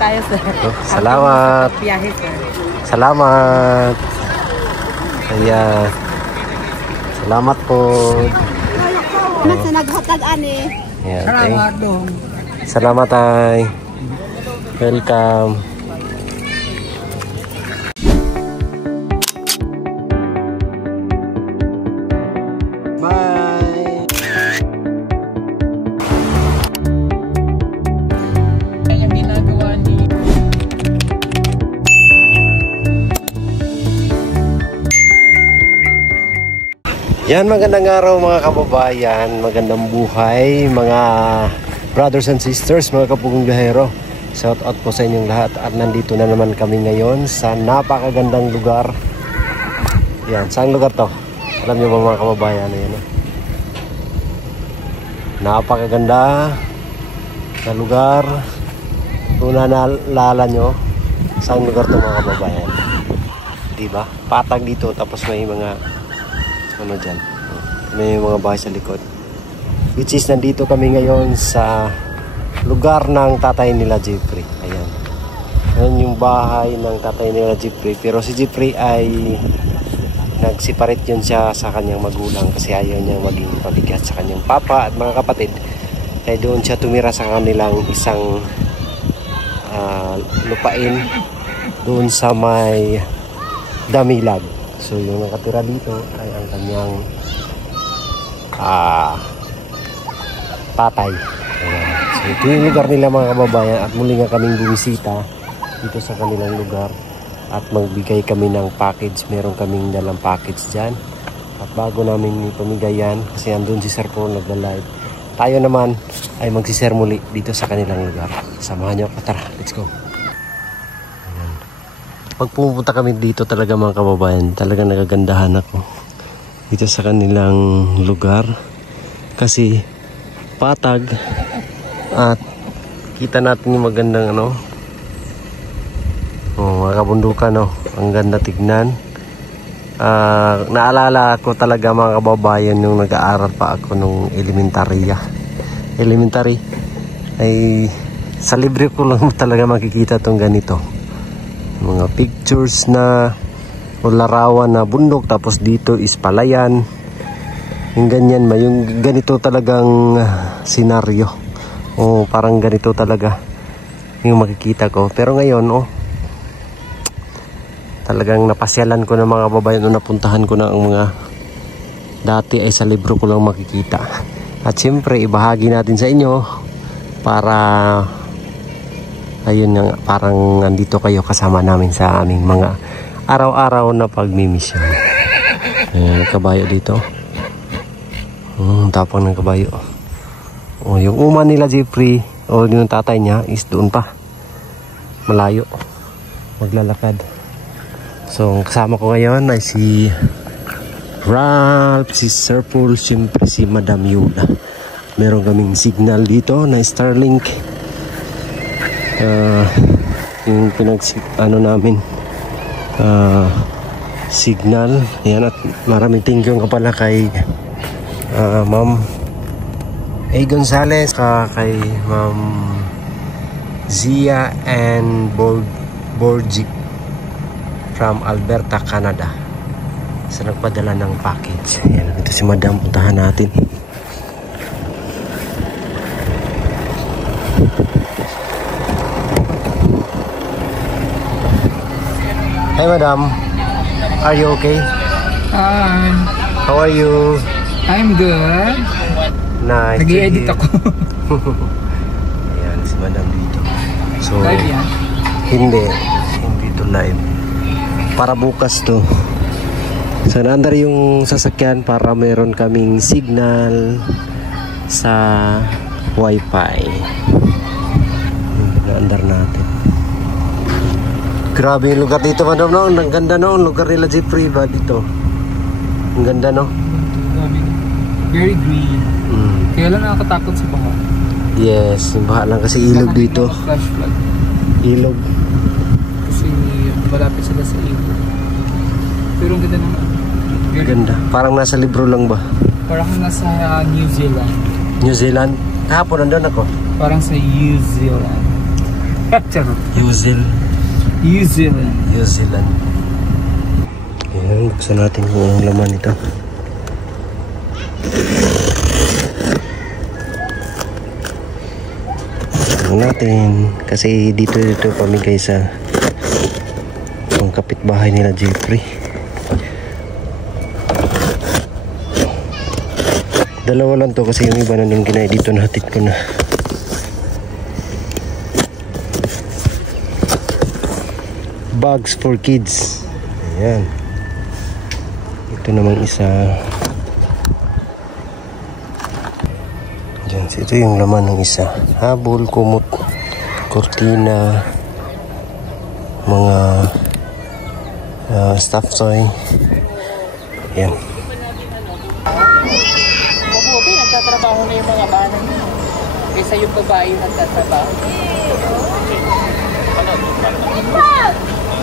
tayo, sir. Oh, salamat. Biyahe, sir. Salamat. Ayan. Salamat po. Sa naghatag ani. Ayan, Salamat dong. salamat ay. Welcome. Bye. Yung ginagawa ni... Yan, magandang araw mga kababayan, magandang buhay mga brothers and sisters, mga kapugong biyahero. Shout out po sa inyong lahat at nandito na naman kami ngayon sa napakagandang lugar. Yan, saan lugar to? Alam niyo ba mga kababayan? Ayan, napakaganda na lugar. Kung naalala nyo, saan lugar to mga kababayan? Diba? Patag dito tapos may mga ano dyan, may mga bahay sa likod, which is nandito kami ngayon sa lugar ng tatay nila Jeffrey. Ayan, ayan yung bahay ng tatay nila Jeffrey, pero si Jeffrey ay nagseparate yun siya sa kanyang magulang kasi ayaw niya maging pabigat sa kanyang papa at mga kapatid, kaya doon siya tumira sa kanilang isang lupain doon sa may Damilag. So yung nakatira dito ay ang kanyang tatay. Ayan. So ito yung lugar nila mga kababayan at muli nga kaming bumisita dito sa kanilang lugar at magbigay kami ng package. Meron kaming dalang package dyan at bago namin ipamigay yan kasi andun si Sir Paul nagla-live, tayo naman ay magsishare muli dito sa kanilang lugar. Samahan nyo ako, tara, let's go. Pag pumunta kami dito talaga mga kababayan, talaga nagagandahan ako dito sa kanilang lugar kasi patag at kita natin yung magandang mga kabundukan, ang ganda tignan. Naalala ko talaga mga kababayan yung nag-aaral pa ako nung elementary ay sa libre ko lang talaga makikita tong ganito, mga pictures na o larawan na bundok tapos dito is palayan, yung ganyan yung ganito talagang senaryo o parang ganito talaga yung makikita ko. Pero ngayon talagang napasyalan ko na mga babayan o napuntahan ko na ang mga dati ay sa libro ko lang makikita at siyempre ibahagi natin sa inyo para ayun nga, parang nandito kayo kasama namin sa aming mga araw-araw na pagmimisyon. Ayan, kabayo dito. Tapang ng kabayo. Yung uma nila Jeffrey o yung tatay niya is doon pa. Malayo. Maglalakad. So, kasama ko ngayon ay si Ralph, si Sir Paul, siyempre si Madam Yula. Meron kaming signal dito na Starlink. Yung namin signal. Ayan, at maraming thank you nga pala kay Ma'am A. Gonzales, kay Ma'am Zia and Borgic from Alberta, Canada sa nagpadala ng package. Ayan, ito si Madam, puntahan natin. Hi Madam, are you okay? Hi. How are you? I'm good. Nice. Nag-i-edit ako. Ayan, si Madam dito. So, Live yan? Hindi to live. Para bukas to. So, naandar yung sasakyan para meron kaming signal sa wifi. Naandar natin. Grabe yung lugar dito, Madam, no? Ang ganda, no? Ang lugar nila Jeffrey ba dito? Ang ganda, no? Very green. Kaya lang nakakatakot sa baha. Yes, yung baha lang kasi ilog dito. Flash flood. Ilog. Kasi malapit sila sa ilog. Pero ang ganda naman. Ganda. Parang nasa libro lang ba? Parang nasa New Zealand. New Zealand? Kahapon nandun ako. Parang sa New Zealand. Charot. Usual. New Zealand. New Zealand. Ayan, buksan natin kung anong laman ito. Buksan natin. Kasi dito pamigay sa ang kapitbahay nila Jeffrey. Dalawa lang to kasi yung iba na nung ginay dito nahatid ko na. Bags for kids. Ayan. Ito namang isa. Diyan, ito yung laman ng isa. Habol, kumot, kortina, mga stuffed toy. Ayan. Mabuti, nagtatrabaho na yung mga bana kaysa yung babae yung nagtatrabaho.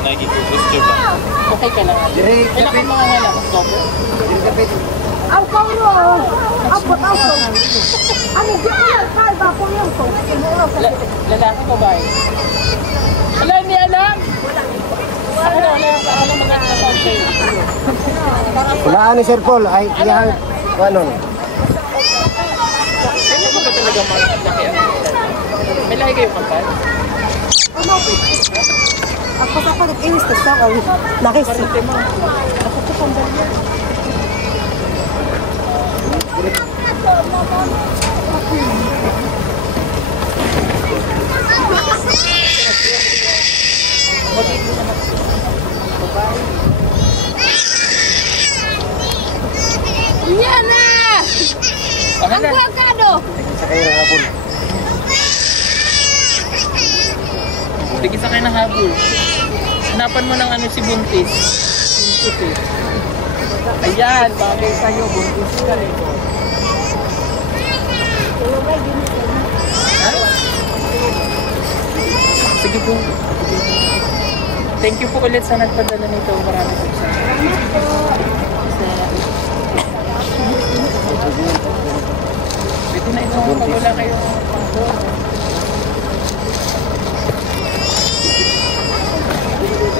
Nagigugustor ba? Okay ka lang. Kailan ka mga anak? October? Ang kauro! Ang pataso! Ano ganyan? Kaya ba po yung to? Lalaki babae? Wala, hindi alam! Wala alam maganda sa sa'yo. Walaan ni Sir Paul. Ay, yan. Ano? Kaya mo ba talaga malaki ang may lahi kayo kapal? Ano po? Ako sa palit-inis na sa ako. Nakis. Parante mo. Ako po pandal yan. Yan na! Ang avocado! Sakay ng habol. Sige sa kayo ng habol. Hanapan mo ng ano si Buntis. Buntis eh. Ayan, bagay sa'yo. Buntis ka eh. Ha? Sige po. Thank you po ulit sa nagpadala nito. Maraming po sa ito na ito. Pag wala kayo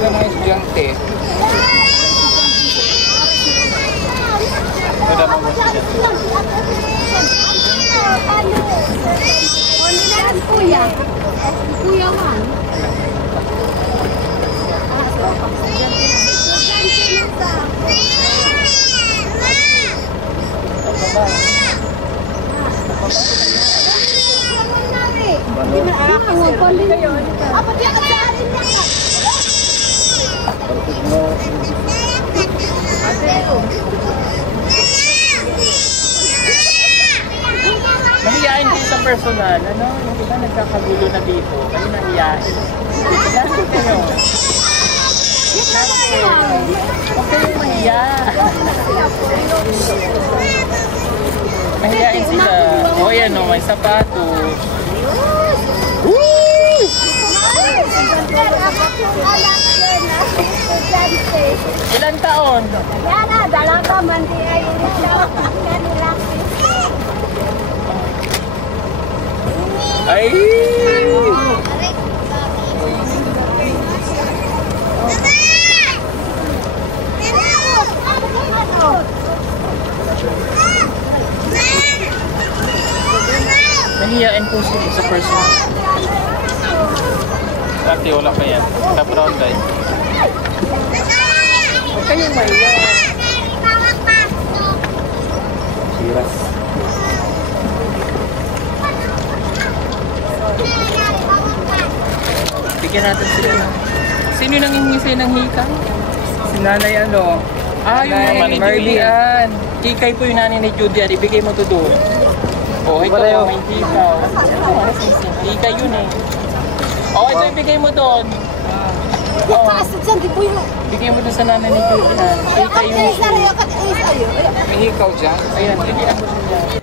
sila mga estudyante. Kuya. Kuya man. Hindi na ako magpandi ngayon. Apa dia kejarin niya? Mahiyain din sa personal. Ano? Yung iba nagkakagulo na dito. Kayo nahiyain. Bakit kayo? Huwag kayong mahiya. Mahiyain sila. O yan o, may sapatos. Woo! Ilan taon? Yana, dalaga man di ay kanila. Ay! Nahiyain po sila sa personal. Dati wala pa yan. Top-round day. Huwag kayong mahiya. Siras. Bigyan natin sila ng... Sino nang hingi ng hikay? Si nanay ano? Ah, yung nanay ni Marlian. Hikay po yung nanay ni Judy. Ibigay mo to doon. Oh, ito po, may hikaw. Hikay yun eh. Oh, ito ibigay mo doon. Oh, bigay mo doon sa nanay ni Judy. Hikay yun. May hikaw dyan? Ayan, bigyan mo siya.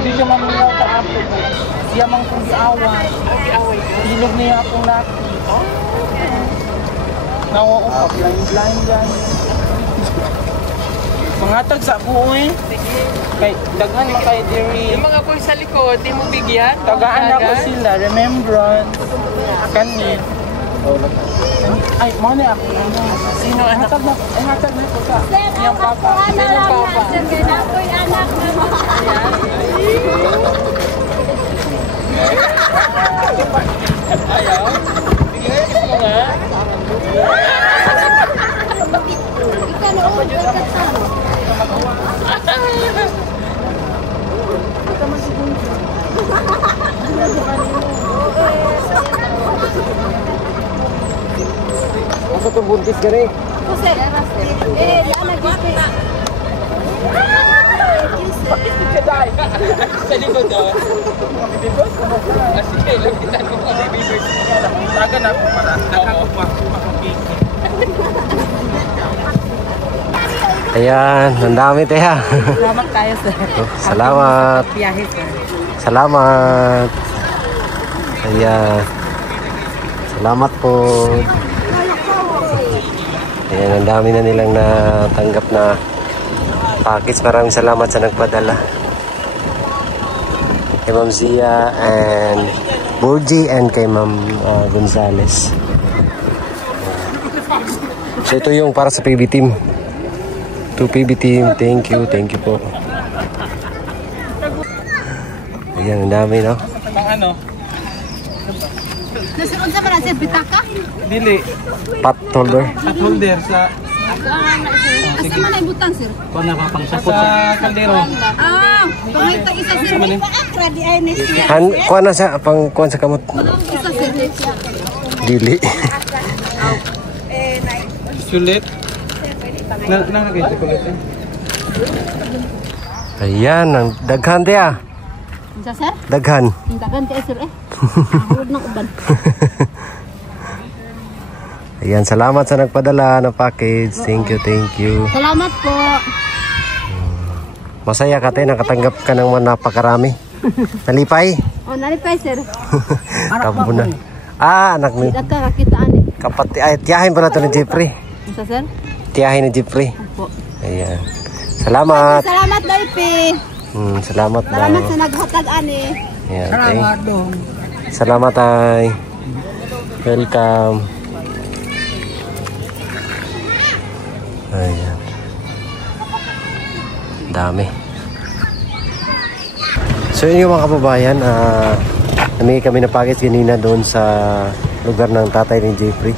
Hindi siya mamiyaw sa apo. Siya mang kung diaway. Ilog niya akong laki. Nawawag, blind yan. Mga tag sa buo eh. Kay, daghan man kayo diri. Yung mga boy sa likod, di mo bigyan. Tagaan ako sila, remembrance. Kani. Ay, mo na ako. Sino anak? Hatag na, ay hatag na ko sa. Yung papa. Sino papa? Ako'y anak na Ayaw. Bigyan mo nga. Masa itong buntis ka rin? Sa likod daw. Kasi lapitan ko kung baby bird. Tagan ako para makapik. Ayan, ang dami tayo. Salamat tayo, sir. Salamat. Biyahe, sir. Salamat. Ayan. Salamat po. Ayan, ang dami na nilang natanggap na package. Maraming salamat sa nagpadala. Kay Ma'am Zia and Burgi and kay Ma'am Gonzales. So ito yung para sa PB team. To PB team, thank you po. Ayan, ang dami, no? Pang ano? Nasunod sa para sa pitaka? Dili. Pot holder. At holder sa Asa man ay butang, sir? sa kaldero. Pangita isa, sir. Ready ay ni siya. Kuha na sa, kuha sa kamot. Isa, sir. Dili. Sulit. Nangagay chocolate eh. Ayan, ang daghan tiya. Isa, sir? Daghan. Hintagan tayo, sir, eh. Ahod ng uban. Ayan, salamat sa nagpadala ng package. Thank you. Salamat po. Masaya ka tayo, nakatanggap ka ng napakarami. Nalipay? O, nalipay, sir. Kabunan. Anak ni Kita ka, kakitaan eh. kapatid. Ay, tiyahin pa na ito ni Jeffrey. Isa, sir? Tiyahin ni Jeffrey. Opo. Ayan. Salamat. Salamat, Daipi. Salamat daw. Salamat sa naghatag, ani. Ayan, salamat ay. Welcome. Ayan. Dami. So yun yung mga kababayan, namigay kami na package kanina doon sa lugar ng tatay ni Jeffrey.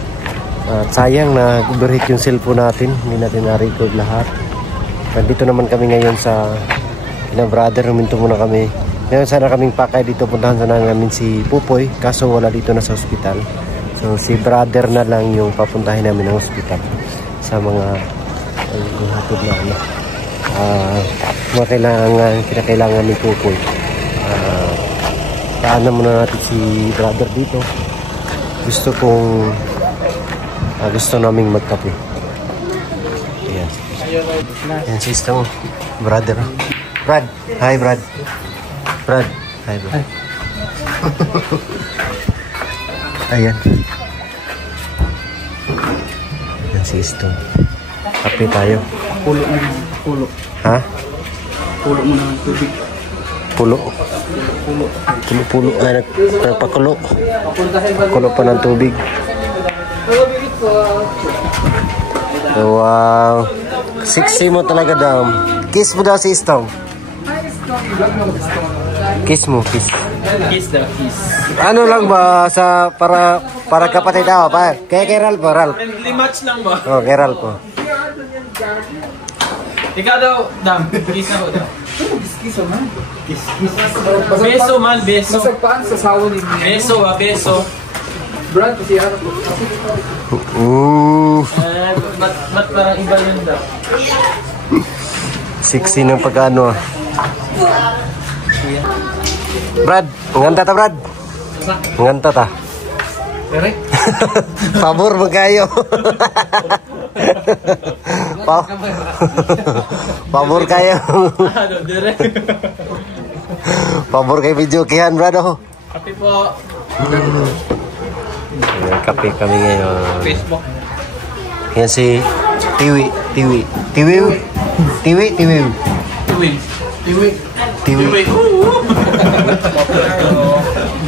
At sayang na overheat yung cellphone natin. Hindi natin na-record lahat. Nandito naman kami ngayon sa brother. Huminto muna kami. Ngayon sana kaming pakay dito. Puntahan sana namin si Pupoy. Kaso wala dito na sa ospital. So si brother na lang yung papuntahin namin ng ospital. Sa mga hatid na ano. Kinakailangan ni Pupoy. Paanan muna natin si brother dito. Gusto naming magkape. Ayan. Ayan si Istong. Brother. Brad. Hi Brad. Brad. Hi Brad. Ayan. Ayan si Istong. Kape tayo. Pulo na lang. Pulo. Ha? Pulo mo na ng tubig. Pulo. Pulo. Ay, nagpakulo. Kulo pa ng tubig. Wow. Sexy mo talaga daw. Kiss mo daw si Istong. Kiss mo, kiss. Kiss daw, kiss. Ano lang ba sa para kapatid daw pa? Kay Ralph po, Ralph. Friendly match lang ba? Oh, kay Ralph po. Ikaw daw, Dam. Kiss na ko daw. Kiss man. Beso man, beso. Masagpaan sa sawa ni Beso ba, beso. Brad, kasi ano po. Ba't parang iba yun daw? Sexy ng pagkano. Brad, nganta ta Brad. Nganta ta. Direk? Pabor mo kayo. Pabor kayo. Ano, direk? Pabor kayo video kihan Brad. Kape po. Kape kami ngayon. Facebook. Yan si Tiwi.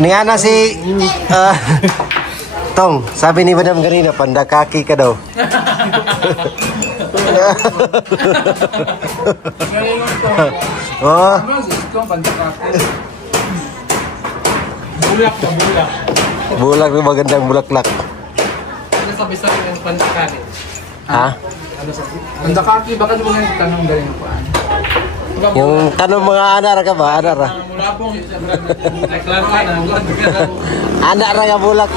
Niana si Tong, sabi ni Madam kanina, pandakaki ka daw. Oh. Bulak na bulak. Bulak na magandang bulaklak. Ano sabi-sabi ng pandakari? Ha? Ano sabi? Pandakaki, baka naman yung tanong galing ako. Yung tanong mga anar ka ba? Anar ha? Mula pong reklamo ka na. Anar ka bulak.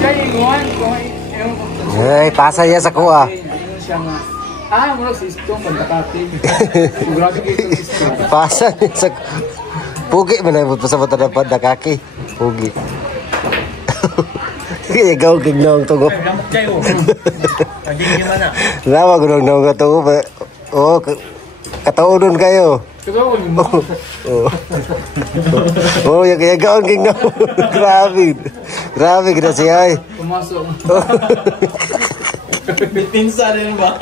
Kaya inguhan ko, Ay, pasa niya sa kuha. mula si Istong, pandakaki. Grabe kayo si Istong. Pasa niya sa Pugi man na sa mata ng pandakaki. Pugi. Kaya gaw gignong tungo. Gamot kayo. Pagiging man na. Lawa ko nung nga tungo. Oh, kataunon kayo. Kagawa niyo mo. Oh, yung kaya gaw gignong. Grabe. Grabe kita siya ay. Pumasok. Bitinsa rin ba?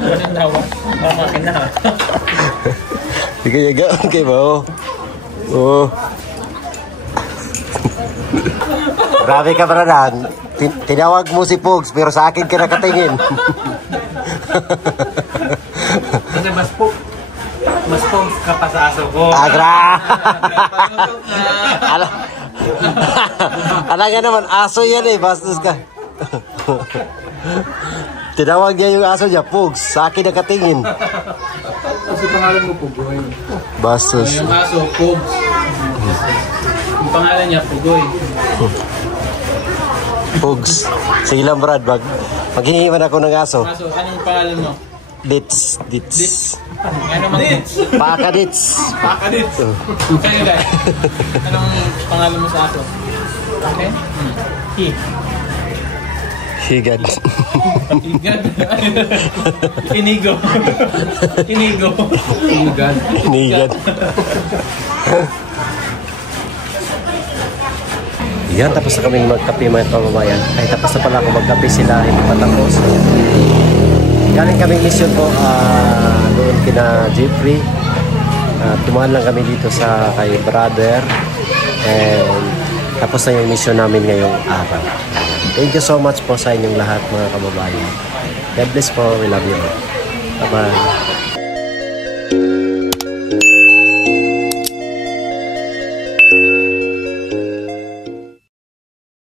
Anong dawa? Mamakin na. Hindi kaya gaon kayo ba? Oh. Grabe ka ba na? Tinawag mo si Pugs pero sa akin ka nakatingin. Kasi mas pogs ka pa sa aso ko. Agra! Alam nga naman, aso yan eh, bastos ka. Tinawag niya yung aso niya, Pugs. Sa akin nakatingin. Kasi pangalan mo po, Goy. Bastos. Yung aso, pogs. Yung pangalan niya, Pugoy. Pugs. Sige lang, Brad. Maghihiman ako ng aso. Aso, anong pangalan mo? Dits. Ano mang Dits? Pakadits. Pakadits. Sa'yo guys. Anong pangalan mo sa aso? Okay? Higad. Higad. Inigo. Higad. Yan, tapos na kaming magkape mga kababayan. Ay, tapos na pala ako magkape, sila hindi pa tapos. Galing kaming mission po doon kina Jeffrey. Tumahan lang kami dito sa kay brother. And tapos na yung mission namin ngayong araw. Thank you so much po sa inyong lahat mga kababayan. God bless po. We love you all. Bye-bye.